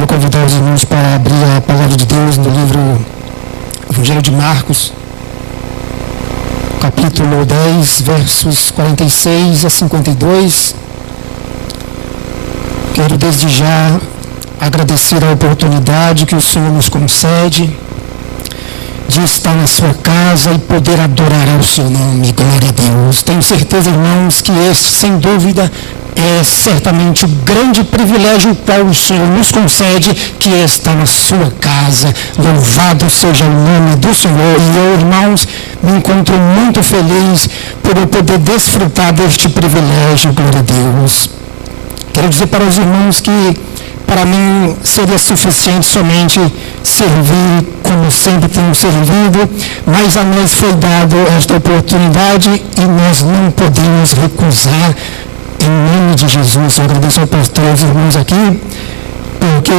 Quero convidar os irmãos para abrir a palavra de Deus no livro Evangelho de Marcos, capítulo 10, versos 46 a 52. Quero desde já agradecer a oportunidade que o Senhor nos concede de estar na sua casa e poder adorar ao seu nome. Glória a Deus. Tenho certeza, irmãos, que este, sem dúvida, é certamente o grande privilégio qual o Senhor nos concede, que é estar na sua casa. Louvado seja o nome do Senhor. E eu, irmãos, me encontro muito feliz por eu poder desfrutar deste privilégio. Glória a Deus. Quero dizer para os irmãos que para mim seria suficiente somente servir como sempre tenho servido, mas a nós foi dado esta oportunidade e nós não podemos recusar. Em nome de Jesus, eu agradeço ao pastor e aos irmãos aqui, porque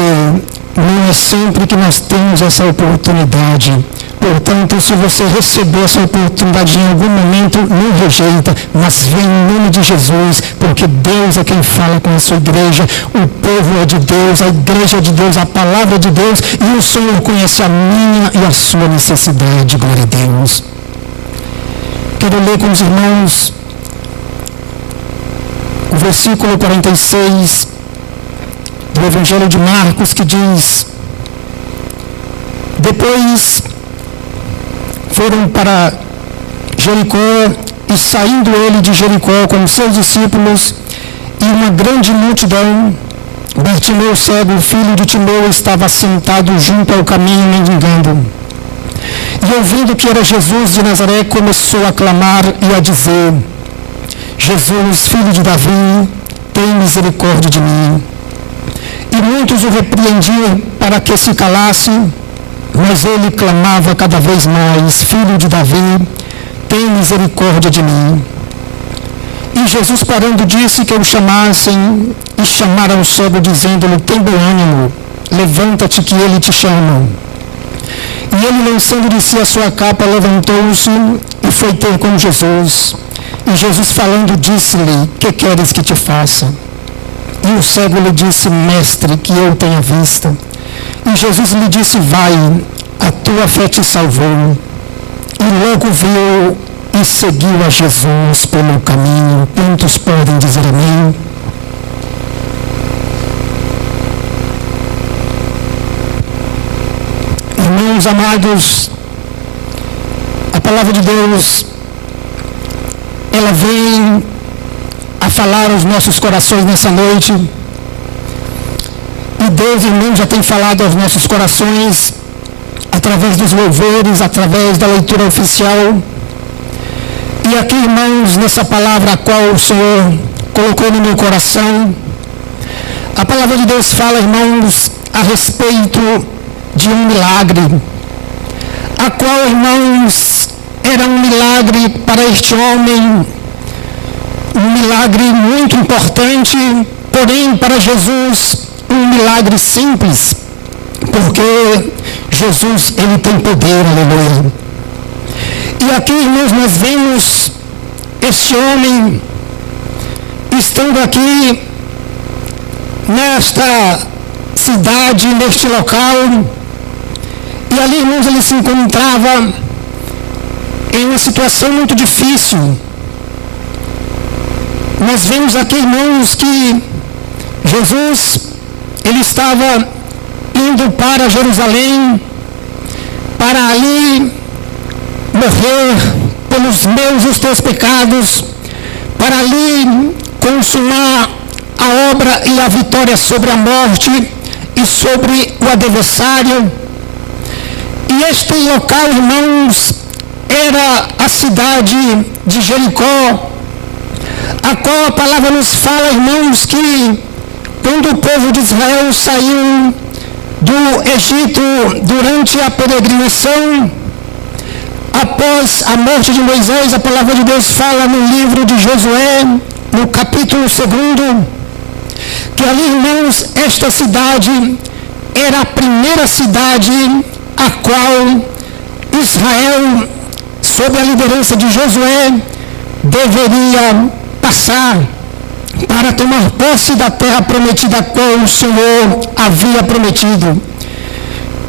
não é sempre que nós temos essa oportunidade. Portanto, se você receber essa oportunidade em algum momento, não rejeita, mas vem em nome de Jesus, porque Deus é quem fala com a sua igreja, o povo é de Deus, a igreja é de Deus, a palavra é de Deus, e o Senhor conhece a minha e a sua necessidade. Glória a Deus. Quero ler com os irmãos o versículo 46 do Evangelho de Marcos, que diz: depois foram para Jericó, e saindo ele de Jericó com seus discípulos e uma grande multidão, Bartimeu cego, filho de Timeu, estava sentado junto ao caminho mendigando. E ouvindo que era Jesus de Nazaré, começou a clamar e a dizer: Jesus, filho de Davi, tem misericórdia de mim. E muitos o repreendiam para que se calasse, mas ele clamava cada vez mais: Filho de Davi, tem misericórdia de mim. E Jesus, parando, disse que o chamassem, e chamaram o cego, dizendo-lhe: tem bom ânimo, levanta-te, que ele te chama. E ele, lançando de si a sua capa, levantou-se e foi ter com Jesus. E Jesus, falando, disse-lhe: que queres que te faça? E o cego lhe disse: Mestre, que eu tenha vista. E Jesus lhe disse: vai, a tua fé te salvou. E logo viu e seguiu a Jesus pelo caminho. Quantos podem dizer amém? Irmãos amados, a palavra de Deus, ela vem a falar aos nossos corações nessa noite. E Deus, irmão, já tem falado aos nossos corações através dos louvores, através da leitura oficial. E aqui, irmãos, nessa palavra a qual o Senhor colocou no meu coração, a palavra de Deus fala, irmãos, a respeito de um milagre, a qual, irmãos, era um milagre para este homem, um milagre muito importante, porém para Jesus um milagre simples, porque Jesus, ele tem poder, aleluia. E aqui, irmãos, nós vemos este homem estando aqui nesta cidade, neste local, e ali, irmãos, ele se encontrava em uma situação muito difícil. Nós vemos aqui, irmãos, que Jesus, ele estava indo para Jerusalém, para ali morrer pelos meus e os teus pecados, para ali consumar a obra e a vitória sobre a morte e sobre o adversário. E este local, irmãos, era a cidade de Jericó, a qual a palavra nos fala, irmãos, que quando o povo de Israel saiu do Egito durante a peregrinação, após a morte de Moisés, a palavra de Deus fala no livro de Josué, no capítulo 2, que ali, irmãos, esta cidade era a primeira cidade a qual Israel, sob a liderança de Josué, deveria passar para tomar posse da terra prometida, a qual o Senhor havia prometido.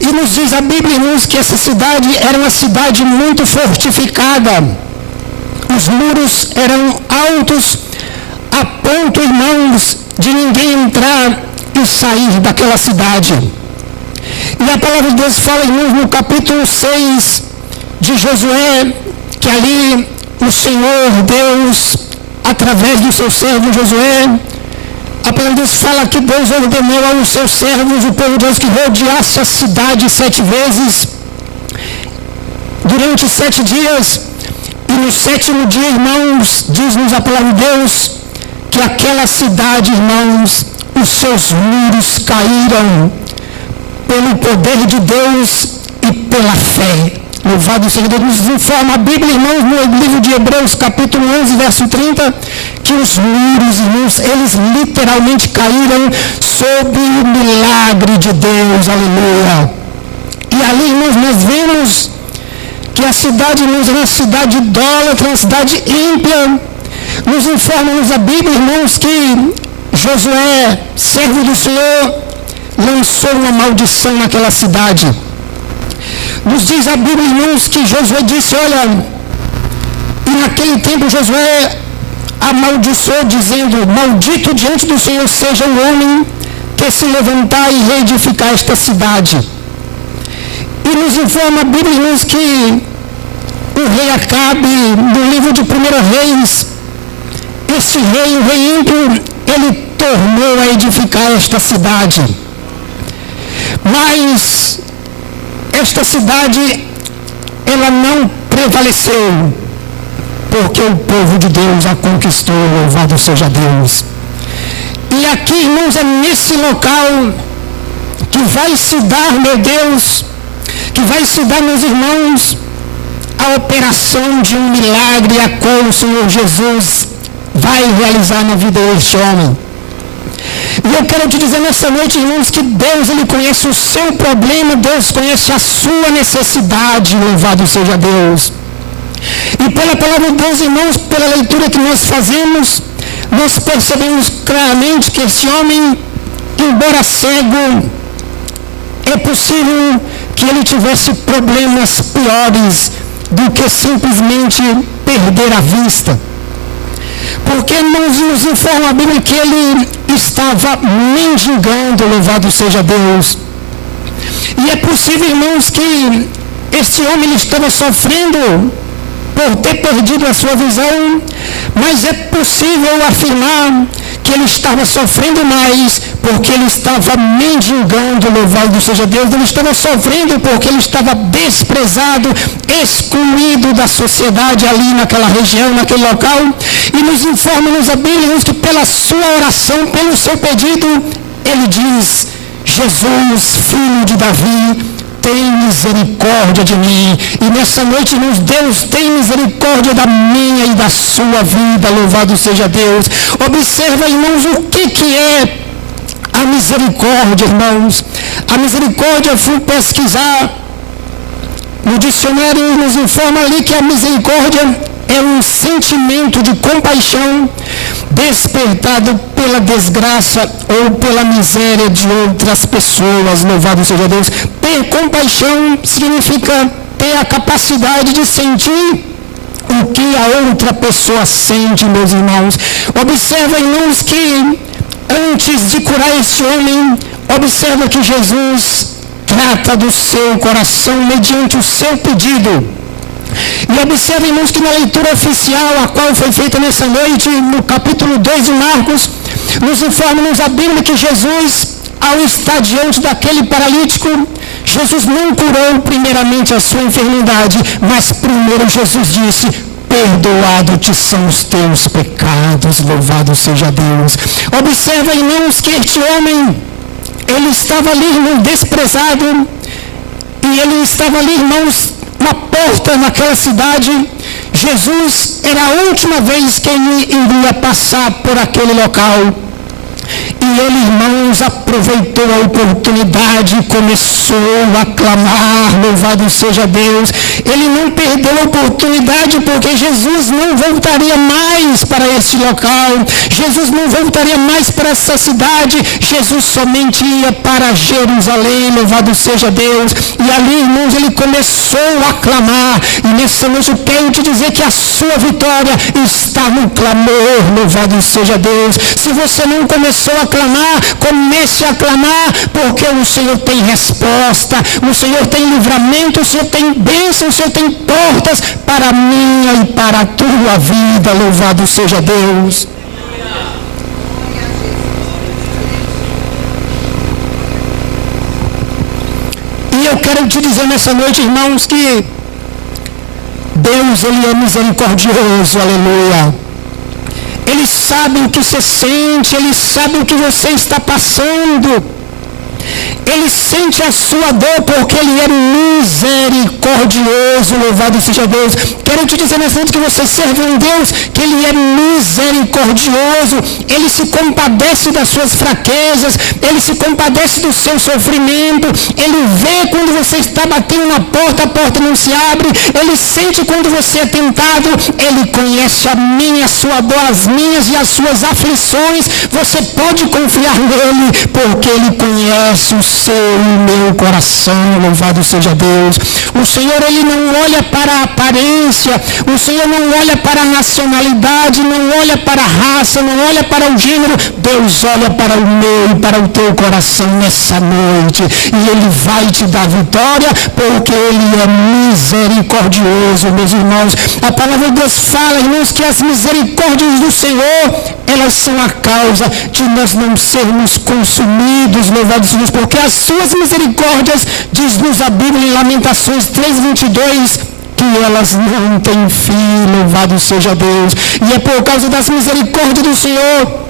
E nos diz a Bíblia, irmãos, que essa cidade era uma cidade muito fortificada. Os muros eram altos, a ponto, irmãos, de ninguém entrar e sair daquela cidade. E a palavra de Deus fala, irmãos, no capítulo 6 de Josué, que ali o Senhor Deus, através do seu servo Josué, a palavra de Deus fala que Deus ordenou aos seus servos, o povo de Deus, que rodeasse a cidade 7 vezes, durante 7 dias, e no 7º dia, irmãos, diz-nos a palavra de Deus, que aquela cidade, irmãos, os seus muros caíram pelo poder de Deus e pela fé. Louvado seja Deus. Nos informa a Bíblia, irmãos, no livro de Hebreus, capítulo 11, verso 30, que os muros, irmãos, eles literalmente caíram sob o milagre de Deus. Aleluia. E ali, irmãos, nós vemos que a cidade, irmãos, é uma cidade idólatra, uma cidade ímpia. Nos informa-nos a Bíblia, irmãos, que Josué, servo do Senhor, lançou uma maldição naquela cidade. Nos diz a Bíblia, irmãos, que Josué disse, olha, e naquele tempo Josué amaldiçoou, dizendo, maldito diante do Senhor seja o homem que se levantar e reedificar esta cidade. E nos informa a Bíblia, irmãos, que o rei Acabe, no livro de 1 Reis, esse rei, o rei ímpio, ele tornou a edificar esta cidade. Mas esta cidade, ela não prevaleceu, porque o povo de Deus a conquistou, louvado seja Deus. E aqui, irmãos, é nesse local que vai se dar, meu Deus, que vai se dar, meus irmãos, a operação de um milagre a qual o Senhor Jesus vai realizar na vida deste homem. E eu quero te dizer nessa noite, irmãos, que Deus, Ele conhece o seu problema, Deus conhece a sua necessidade, louvado seja Deus. E pela palavra de Deus, irmãos, pela leitura que nós fazemos, nós percebemos claramente que esse homem, embora cego, é possível que ele tivesse problemas piores do que simplesmente perder a vista. Porque nos informa a Bíblia que ele estava mendigando, louvado seja Deus. E é possível, irmãos, que este homem ele estava sofrendo por ter perdido a sua visão, mas é possível afirmar que ele estava sofrendo mais porque ele estava mendigando, louvado seja Deus. Ele estava sofrendo porque ele estava desprezado, excluído da sociedade ali naquela região, naquele local. E nos informa-nos a Bíblia que pela sua oração, pelo seu pedido, ele diz, Jesus, filho de Davi, tem misericórdia de mim. E nessa noite, irmãos, Deus tem misericórdia da minha e da sua vida, louvado seja Deus. Observa, irmãos, o que é a misericórdia, irmãos. A misericórdia, eu fui pesquisar no dicionário, nos informa ali que a misericórdia é um sentimento de compaixão despertado pela desgraça ou pela miséria de outras pessoas, louvado seja Deus. Ter compaixão significa ter a capacidade de sentir o que a outra pessoa sente, meus irmãos. Observa, irmãos, que antes de curar esse homem, observa que Jesus trata do seu coração mediante o seu pedido. E observe, irmãos, que na leitura oficial, a qual foi feita nessa noite, no capítulo 2 de Marcos, nos informa-nos a Bíblia que Jesus, ao estar diante daquele paralítico, Jesus não curou primeiramente a sua enfermidade, mas primeiro Jesus disse, perdoado te são os teus pecados, louvado seja Deus. Observa, irmãos, que este homem, ele estava ali, irmão, desprezado, e ele estava ali, irmãos, na porta naquela cidade. Jesus era a última vez que ele iria passar por aquele local. E ele, irmãos, aproveitou a oportunidade e começou a clamar, louvado seja Deus. Ele não perdeu a oportunidade porque Jesus não voltaria mais para este local. Jesus não voltaria mais para essa cidade. Jesus somente ia para Jerusalém, louvado seja Deus. E ali, irmãos, ele começou a clamar. E nessa noite eu quero te dizer que a sua vitória está no clamor, louvado seja Deus. Se você não começou a clamar, comece a clamar, porque o Senhor tem resposta, o Senhor tem livramento, o Senhor tem bênção, o Senhor tem portas para a minha e para a tua vida, louvado seja Deus. E eu quero te dizer nessa noite, irmãos, que Deus, ele é misericordioso, aleluia. Ele sabe o que você sente, ele sabe o que você está passando. Ele sente a sua dor porque ele é misericordioso, louvado seja Deus. Quero te dizer nessa noite que você serve um Deus que ele é misericordioso. Ele se compadece das suas fraquezas, ele se compadece do seu sofrimento. Ele vê quando você está batendo na porta, a porta não se abre. Ele sente quando você é tentado. Ele conhece a minha, a sua dor, as minhas e as suas aflições. Você pode confiar nele porque ele conhece o seu e meu coração, louvado seja Deus. O Senhor, ele não olha para a aparência, o Senhor não olha para a nacionalidade, não olha para a raça, não olha para o gênero. Deus olha para o meu e para o teu coração nessa noite, e ele vai te dar vitória, porque ele é misericordioso, meus irmãos. A palavra de Deus fala, irmãos, que as misericórdias do Senhor, elas são a causa de nós não sermos consumidos, louvado seja Deus, porque as suas misericórdias, diz-nos a Bíblia em Lamentações 3:22, que elas não têm fim, louvado seja Deus. E é por causa das misericórdias do Senhor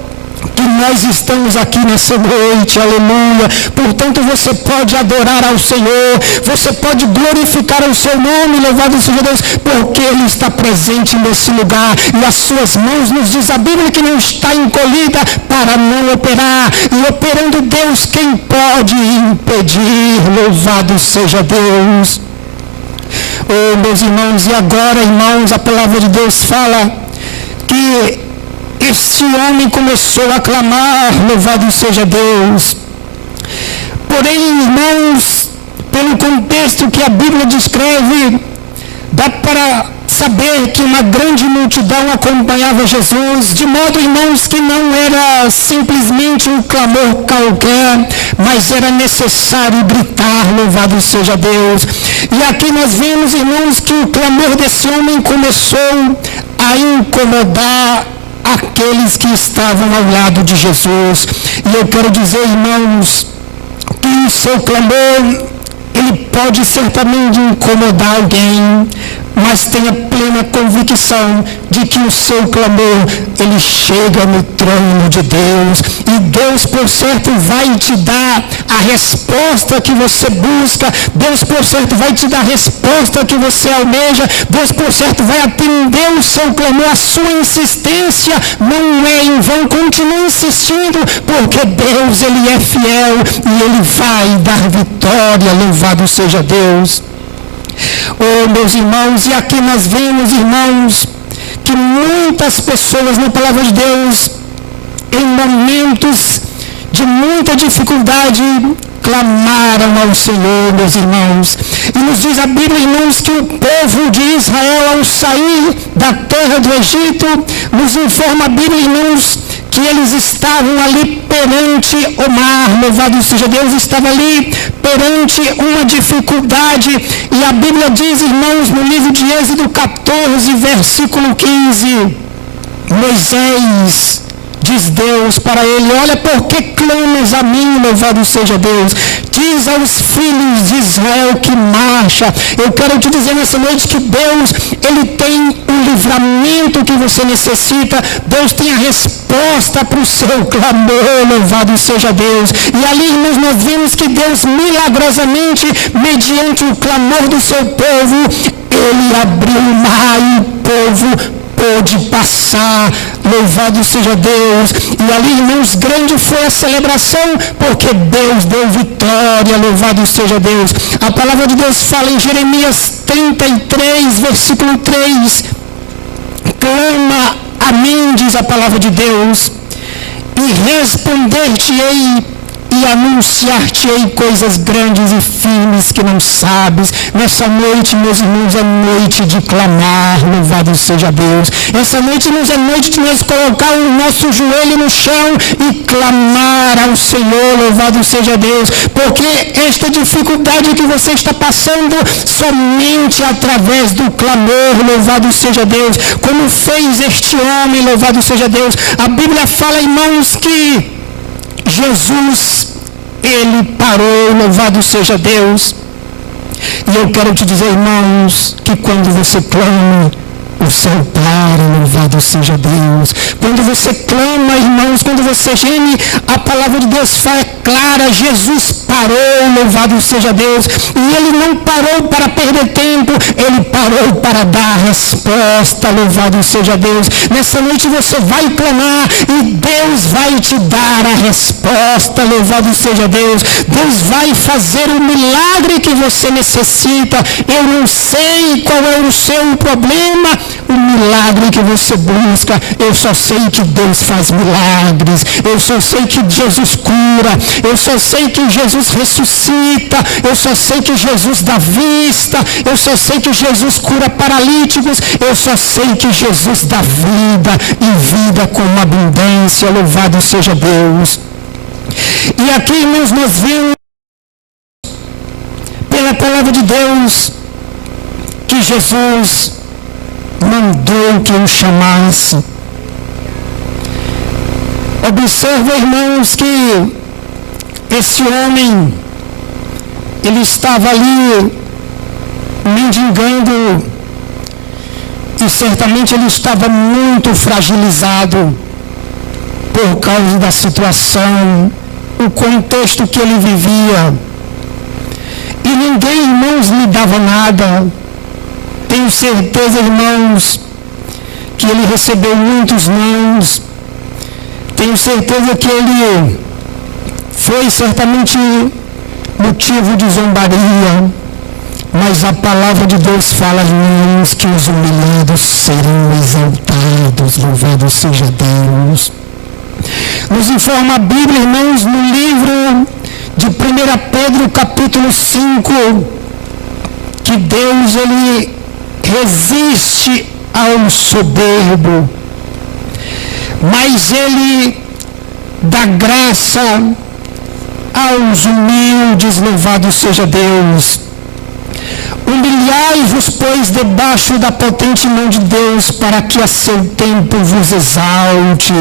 que nós estamos aqui nessa noite, aleluia. Portanto, você pode adorar ao Senhor, você pode glorificar o seu nome, louvado seja Deus, porque ele está presente nesse lugar, e as suas mãos, nos diz a Bíblia, que não está encolhida para não operar, e operando Deus, quem pode impedir, louvado seja Deus. Oh, meus irmãos, e agora, irmãos, a palavra de Deus fala que este homem começou a clamar, louvado seja Deus. Porém, irmãos, pelo contexto que a Bíblia descreve, dá para saber que uma grande multidão acompanhava Jesus, de modo, irmãos, que não era simplesmente um clamor qualquer, mas era necessário gritar, louvado seja Deus. E aqui nós vemos, irmãos, que o clamor desse homem começou a incomodar aqueles que estavam ao lado de Jesus. E eu quero dizer, irmãos, que o seu clamor, ele pode certamente incomodar alguém, mas tenha plena convicção de que o seu clamor, ele chega no trono de Deus, e Deus, por certo, vai te dar a resposta que você busca. Deus, por certo, vai te dar a resposta que você almeja. Deus, por certo, vai atender o seu clamor. A sua insistência não é em vão. Continue insistindo, porque Deus, ele é fiel e ele vai dar vitória, louvado seja Deus. Oh, meus irmãos, e aqui nós vemos, irmãos, que muitas pessoas na palavra de Deus, em momentos de muita dificuldade, clamaram ao Senhor, meus irmãos. E nos diz a Bíblia, irmãos, que o povo de Israel, ao sair da terra do Egito, nos informa a Bíblia, irmãos, que eles estavam ali perante o mar, louvado seja Deus, estava ali perante uma dificuldade. E a Bíblia diz, irmãos, no livro de Êxodo 14, versículo 15, Moisés, diz Deus para ele: olha, por que clamas a mim, louvado seja Deus? Diz aos filhos de Israel que marcha. Eu quero te dizer nessa noite que Deus, ele tem o livramento que você necessita. Deus tem a resposta para o seu clamor, louvado seja Deus. E ali, irmãos, nós vimos que Deus milagrosamente, mediante o clamor do seu povo, ele abriu o mar e o povo pôde passar, louvado seja Deus. E ali, irmãos, grande foi a celebração, porque Deus deu vitória, louvado seja Deus. A palavra de Deus fala em Jeremias 33, versículo 3, clama a mim, diz a palavra de Deus, e responder-te-ei e anunciar-te-ei coisas grandes e firmes que não sabes. Nessa noite, meus irmãos, é noite de clamar, louvado seja Deus. Essa noite, irmãos, é noite de nós colocar o nosso joelho no chão e clamar ao Senhor, louvado seja Deus. Porque esta dificuldade que você está passando, somente através do clamor, louvado seja Deus. Como fez este homem, louvado seja Deus. A Bíblia fala, irmãos, que Jesus, ele parou, louvado seja Deus. E eu quero te dizer, irmãos, que quando você clama, o céu para, louvado seja Deus. Quando você clama, irmãos, quando você geme, a palavra de Deus fala clara, Jesus parou, louvado seja Deus. E ele não parou para perder tempo, ele parou para dar resposta, louvado seja Deus. Nessa noite você vai clamar e Deus vai te dar a resposta, louvado seja Deus. Deus vai fazer o milagre que você necessita. Eu não sei qual é o seu problema, o milagre que você busca. Eu só sei que Deus faz milagres. Eu só sei que Jesus cura. Eu só sei que Jesus ressuscita. Eu só sei que Jesus dá vista. Eu só sei que Jesus cura paralíticos. Eu só sei que Jesus dá vida e vida com abundância. Louvado seja Deus. E aqui, irmãos, nós vemos pela palavra de Deus que Jesus mandou que o chamasse. Observa, irmãos, que esse homem, ele estava ali mendigando e certamente ele estava muito fragilizado por causa da situação, o contexto que ele vivia. E ninguém, irmãos, lhe dava nada. Tenho certeza, irmãos, que ele recebeu muitos nãos. Tenho certeza que ele foi certamente motivo de zombaria. Mas a palavra de Deus fala, irmãos, que os humilhados serão exaltados. Louvado seja Deus. Nos informa a Bíblia, irmãos, no livro de 1 Pedro, capítulo 5, que Deus, ele resiste ao soberbo, mas ele dá graça aos humildes, louvado seja Deus. Humilhai-vos, pois, debaixo da potente mão de Deus, para que a seu tempo vos exalte.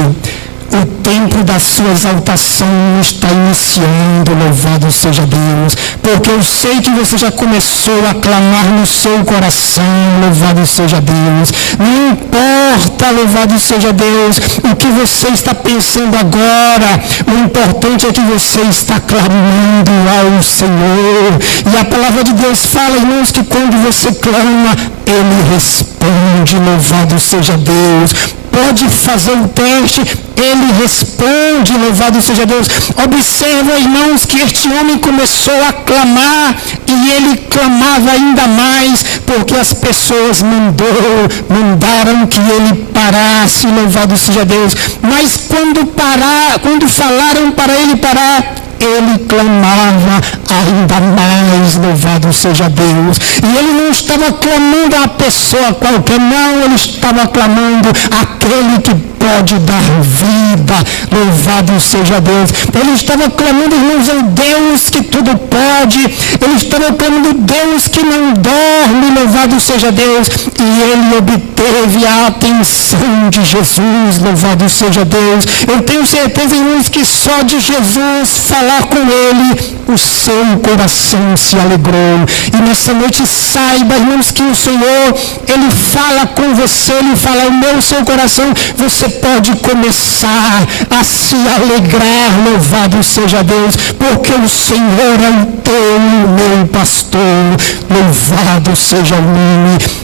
O tempo da sua exaltação está iniciando, louvado seja Deus, porque eu sei que você já começou a clamar no seu coração, louvado seja Deus. Não importa, louvado seja Deus, o que você está pensando agora, o importante é que você está clamando ao Senhor. E a palavra de Deus fala, irmãos, que quando você clama, Ele responde, louvado seja Deus. Pode fazer um teste, ele responde, louvado seja Deus. Observa, irmãos, que este homem começou a clamar e ele clamava ainda mais, porque as pessoas mandaram que ele parasse, louvado seja Deus. Mas quando falaram para ele parar, ele clamava ainda mais, louvado seja Deus. E ele não estava clamando a pessoa qualquer, não, ele estava clamando aquele que pode dar vida, louvado seja Deus. Ele estava clamando, irmãos, ao Deus que tudo pode. Ele estava clamando Deus que não dorme, louvado seja Deus. E ele obteve a atenção de Jesus, louvado seja Deus. Eu tenho certeza, irmãos, que só de Jesus falar com ele, o seu coração se alegrou. E nessa noite saiba, irmãos, que o Senhor, ele fala com você, ele fala ao meu, seu coração, você pode começar a se alegrar, louvado seja Deus, porque o Senhor é o teu, meu pastor, louvado seja o nome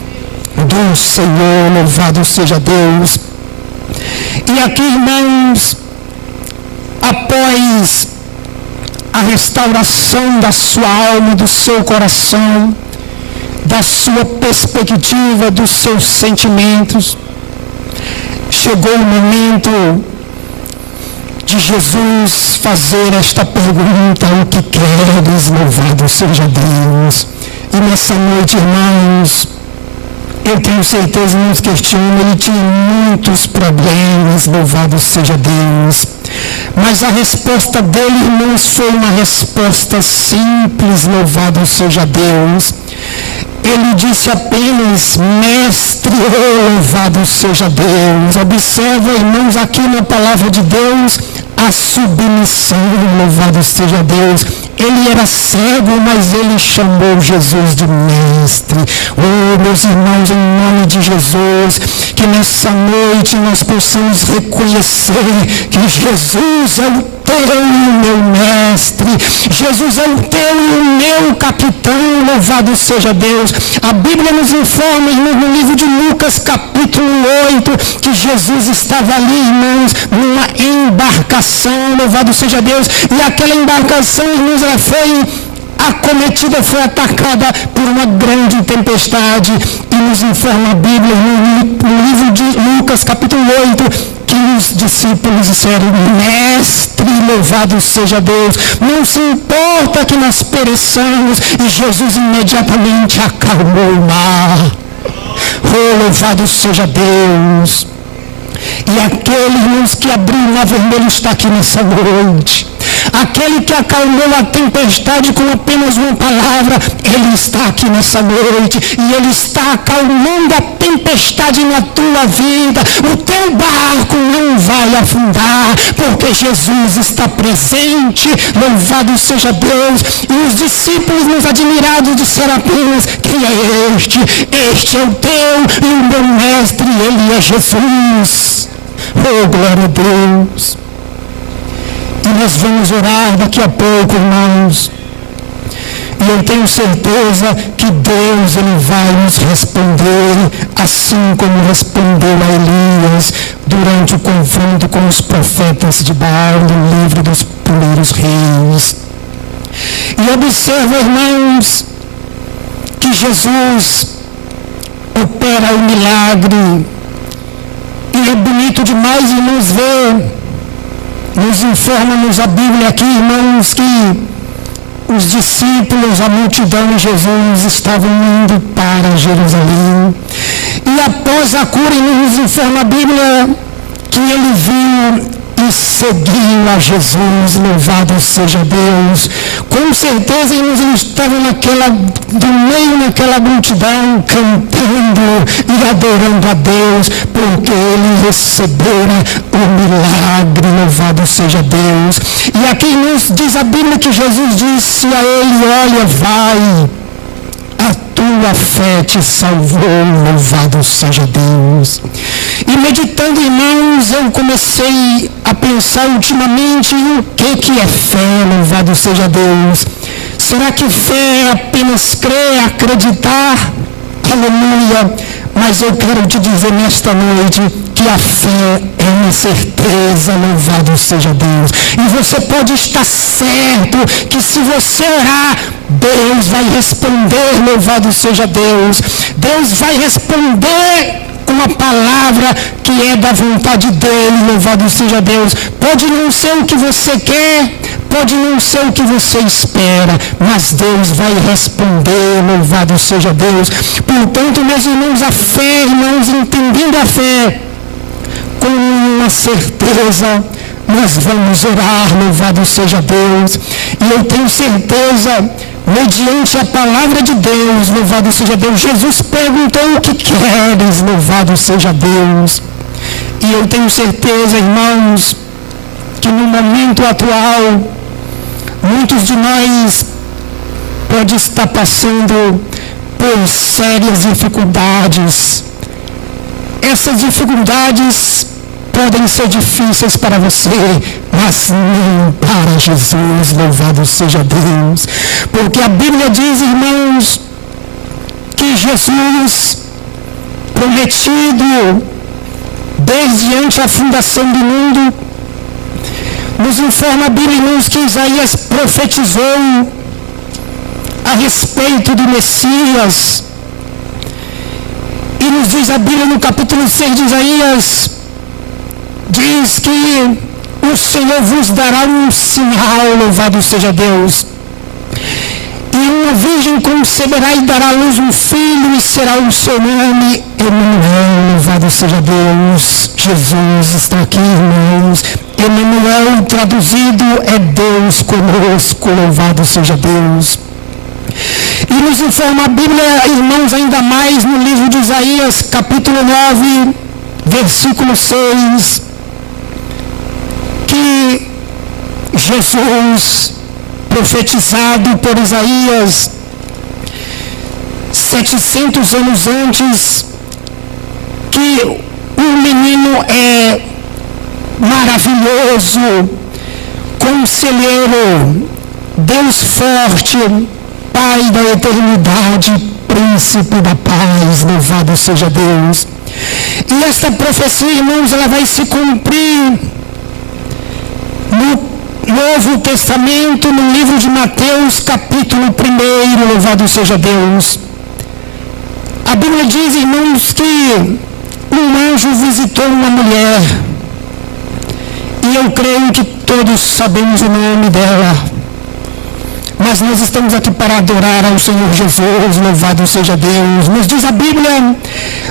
do Senhor, louvado seja Deus. E aqui, irmãos, após a restauração da sua alma, do seu coração, da sua perspectiva, dos seus sentimentos, chegou o momento de Jesus fazer esta pergunta: o que queres? Louvado seja Deus. E nessa noite, irmãos, eu tenho certeza, irmãos, que este homem ele tinha muitos problemas, louvado seja Deus. Mas a resposta dele, irmãos, foi uma resposta simples, louvado seja Deus. Ele disse apenas: mestre, louvado seja Deus. Observa, irmãos, aqui na palavra de Deus, a submissão, louvado seja Deus. Ele era cego, mas ele chamou Jesus de mestre. Oh, meus irmãos, em nome de Jesus, que nessa noite nós possamos reconhecer que Jesus é o teu e o meu mestre. Jesus é o teu e o meu capitão, louvado seja Deus. A Bíblia nos informa, irmãos, no livro de Lucas, capítulo 8, que Jesus estava ali, irmãos, numa embarcação, louvado seja Deus. E aquela embarcação, irmãos, ela foi acometida, foi atacada por uma grande tempestade. E nos informa a Bíblia, no livro de Lucas, capítulo 8, que os discípulos disseram: mestre, louvado seja Deus, não se importa que nós pereçamos. E Jesus imediatamente acalmou o mar. Oh, louvado seja Deus. E aquele, irmãos, que abriu o mar vermelho está aqui nessa noite. Aquele que acalmou a tempestade com apenas uma palavra, ele está aqui nessa noite. E ele está acalmando a tempestade na tua vida. O teu barco não vai afundar, porque Jesus está presente. Louvado seja Deus. E os discípulos, nos admirados, disseram apenas: quem é este? Este é o teu e o meu mestre, ele é Jesus. Oh, glória a Deus. E nós vamos orar daqui a pouco, irmãos. E eu tenho certeza que Deus ele vai nos responder, assim como respondeu a Elias durante o confronto com os profetas de Baal, no livro dos primeiros reis. E observa, irmãos, que Jesus opera o milagre. E é bonito demais, irmãos, ver. Nos informa-nos a Bíblia aqui, irmãos, que os discípulos, a multidão de Jesus estavam indo para Jerusalém. E após a cura, nos informa a Bíblia que ele viu e seguiu a Jesus, louvado seja Deus. Com certeza, irmãos, ele estava do meio naquela multidão, cantando e adorando a Deus, porque ele recebera o milagre, louvado seja Deus. E aqui nos diz a Bíblia que Jesus disse a ele: olha, vai, a tua fé te salvou, louvado seja Deus. E meditando, irmãos, eu comecei a pensar ultimamente o que é fé, louvado seja Deus. Será que fé é apenas crer, acreditar? Aleluia! Mas eu quero te dizer nesta noite que a fé é uma certeza, louvado seja Deus. E você pode estar certo que se você orar, Deus vai responder, louvado seja Deus. Deus vai responder com a palavra que é da vontade dele, louvado seja Deus. Pode não ser o que você quer, pode não ser o que você espera, mas Deus vai responder, louvado seja Deus. Portanto, meus irmãos, a fé, irmãos, entendendo a fé com uma certeza, nós vamos orar, louvado seja Deus. E eu tenho certeza, mediante a palavra de Deus, louvado seja Deus, Jesus perguntou: o que queres, louvado seja Deus. E eu tenho certeza, irmãos, que no momento atual, muitos de nós podem estar passando por sérias dificuldades. Essas dificuldades podem ser difíceis para você, mas não para Jesus, louvado seja Deus. Porque a Bíblia diz, irmãos, que Jesus, prometido desde antes a fundação do mundo. Nos informa a Bíblia, irmãos, que Isaías profetizou a respeito do Messias. E nos diz a Bíblia no capítulo 6 de Isaías, diz que o Senhor vos dará um sinal, louvado seja Deus. E uma virgem conceberá e dará à luz um filho, e será o seu nome Emanuel, louvado seja Deus. Jesus está aqui, irmãos. Emanuel, traduzido, é Deus conosco, louvado seja Deus. E nos informa a Bíblia, irmãos, ainda mais no livro de Isaías, capítulo 9, versículo 6, que Jesus, profetizado por Isaías 700 anos antes, que o menino é maravilhoso, conselheiro, Deus forte, Pai da eternidade, príncipe da paz, louvado seja Deus. E esta profecia, irmãos, ela vai se cumprir no Novo Testamento, no livro de Mateus, capítulo 1, louvado seja Deus. A Bíblia diz, irmãos, que um anjo visitou uma mulher, e eu creio que todos sabemos o nome dela, mas nós estamos aqui para adorar ao Senhor Jesus, louvado seja Deus. Nos diz a Bíblia,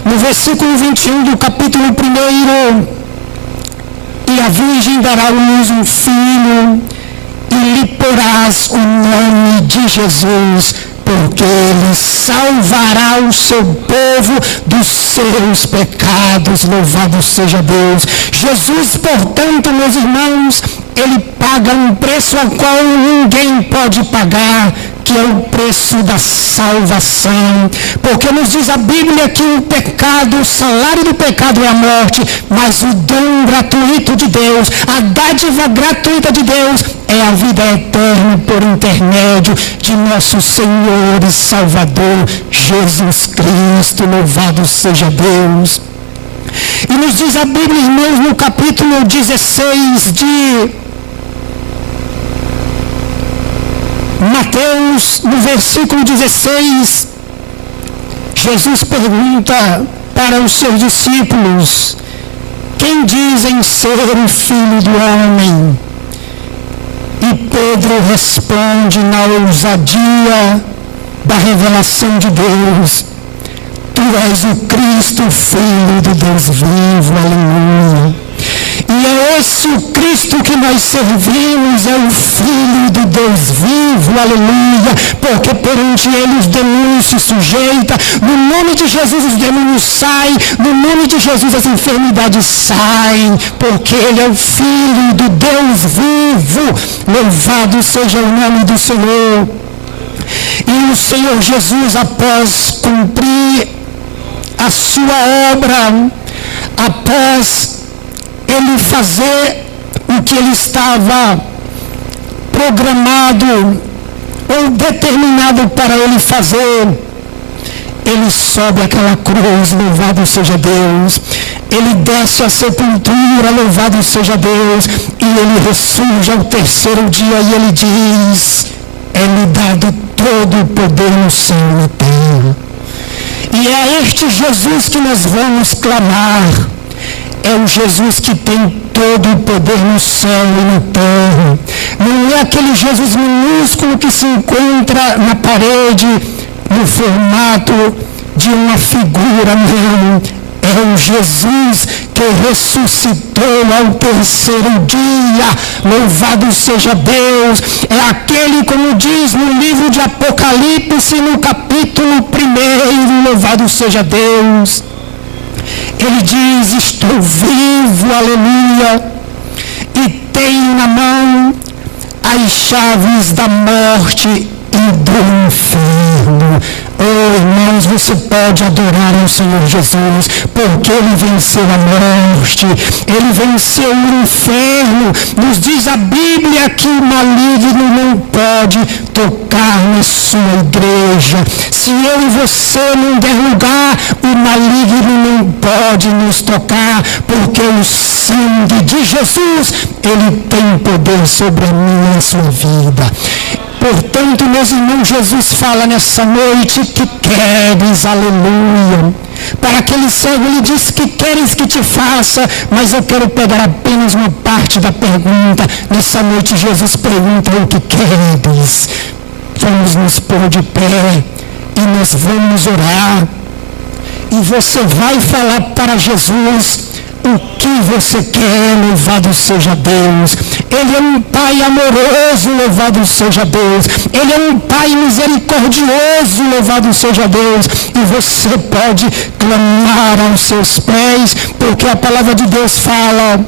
no versículo 21 do capítulo 1, e a virgem dará à luz um filho, e lhe porás o nome de Jesus, porque ele salvará o seu povo dos seus pecados, louvado seja Deus. Jesus, portanto, meus irmãos, ele paga um preço ao qual ninguém pode pagar, que é o preço da salvação. Porque nos diz a Bíblia que o pecado, o salário do pecado é a morte, mas o dom gratuito de Deus, a dádiva gratuita de Deus, é a vida eterna por intermédio de nosso Senhor e Salvador Jesus Cristo, louvado seja Deus. E nos diz a Bíblia, irmãos, no capítulo 16 de Mateus, no versículo 16, Jesus pergunta para os seus discípulos: quem dizem ser o Filho do Homem? E Pedro responde na ousadia da revelação de Deus: tu és o Cristo, Filho do Deus vivo, aleluia. E é esse o Cristo que nós servimos, é o Filho do Deus vivo, aleluia, porque perante ele os demônios se sujeitam, no nome de Jesus os demônios saem, no nome de Jesus as enfermidades saem, porque ele é o Filho do Deus vivo, louvado seja o nome do Senhor. E o Senhor Jesus, após cumprir a sua obra, após ele fazer o que ele estava programado ou determinado para ele fazer, ele sobe aquela cruz, louvado seja Deus. Ele desce a sepultura, louvado seja Deus. E ele ressurge ao terceiro dia e ele diz: é-lhe dado todo o poder no céu e na terra. E é a este Jesus que nós vamos clamar. É o Jesus que tem todo o poder no céu e na terra. Não é aquele Jesus minúsculo que se encontra na parede, no formato de uma figura, não. É o Jesus que ressuscitou ao terceiro dia, louvado seja Deus. É aquele, como diz no livro de Apocalipse, no capítulo 1, louvado seja Deus. Ele diz: estou vivo, aleluia, e tenho na mão as chaves da morte e do inferno. Oh, irmãos, você pode adorar ao Senhor Jesus, porque Ele venceu a morte, Ele venceu o inferno. Nos diz a Bíblia que o maligno não pode tocar na sua igreja. Se eu e você não der lugar, o maligno não pode nos tocar, porque o sangue de Jesus, Ele tem poder sobre a minha e a sua vida. Portanto, meus irmãos, Jesus fala nessa noite: que queres, aleluia. Para aquele cego, Ele disse: que queres que te faça? Mas eu quero pegar apenas uma parte da pergunta. Nessa noite, Jesus pergunta: o que queres? Vamos nos pôr de pé e nós vamos orar. E você vai falar para Jesus o que você quer. Louvado seja Deus. Ele é um Pai amoroso, louvado seja Deus. Ele é um Pai misericordioso, louvado seja Deus. E você pode clamar aos seus pés, porque a palavra de Deus fala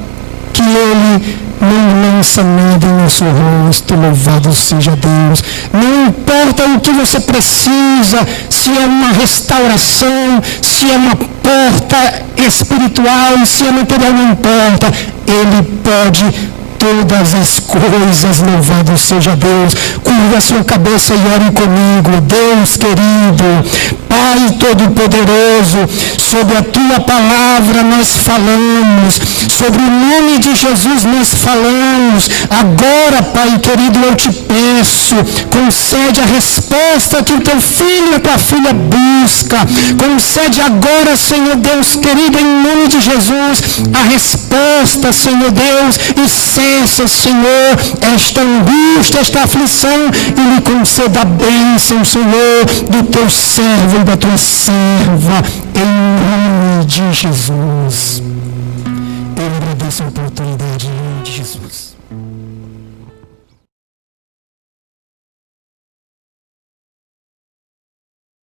que Ele não lança nada em nosso rosto, louvado seja Deus. Não importa o que você precisa, se é uma restauração, se é uma porta espiritual, se é material, não importa. Ele pode todas as coisas, louvado seja Deus. Curva a sua cabeça e ore comigo. Deus querido, Pai Todo-Poderoso, sobre a Tua palavra nós falamos, sobre o nome de Jesus nós falamos. Agora, Pai querido, eu te peço, concede a resposta que o Teu filho e a Tua filha busca. Concede agora, Senhor Deus querido, em nome de Jesus, a resposta, Senhor Deus, e cessa, Senhor, esta angústia, esta aflição, e lhe conceda a bênção, Senhor, do Teu servo e da Tua serva, em nome de Jesus. Eu agradeço a oportunidade em nome de Jesus.